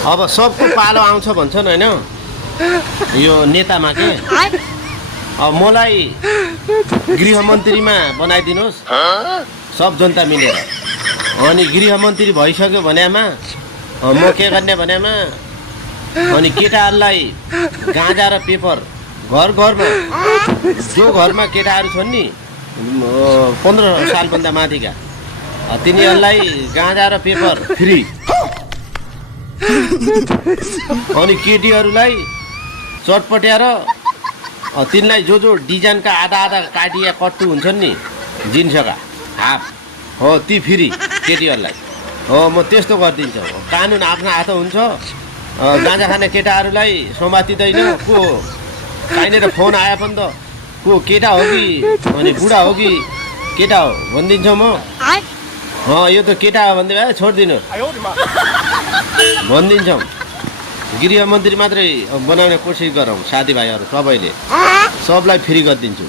अब सबको पालो आउँछ भन्छन् होइन यो नेतामा के अब मलाई गृहमन्त्रीमा बनाइदिनुहोस् सब जनता मिलेर अनि गृहमन्त्री भइसक्यो भनेमा म के गर्ने भनेमा अनि केटाहरूलाई गाँजा र पेपर घर घरमा जो घरमा केटाहरू छन् नि 15 सालभन्दा माथिका तिनीहरूलाई गाँजा र पेपर फ्री अनि केटीहरूलाई चटपट्याएर तिनलाई जो डिजाइनका आधा आधा काटिया कट्टु हुन्छन् नि जिन्सका हाफ हो ती फ्री केटीहरूलाई हो म त्यस्तो गरिदिन्छु कानुन आफ्नो हात हुन्छ गाँजा खाने केटाहरूलाई समातिँदैन को कहीँनिर फोन आयो पनि त को केटा हो कि अनि बुढा हो कि केटा हो भनिदिन्छु म यो त केटा हो भन्दै भए छोडिदिनु भनिदिन्छौँ गृहमन्त्री मात्रै बनाउने कोसिस गरौँ साथीभाइहरू सबैले सबलाई फ्री गरिदिन्छु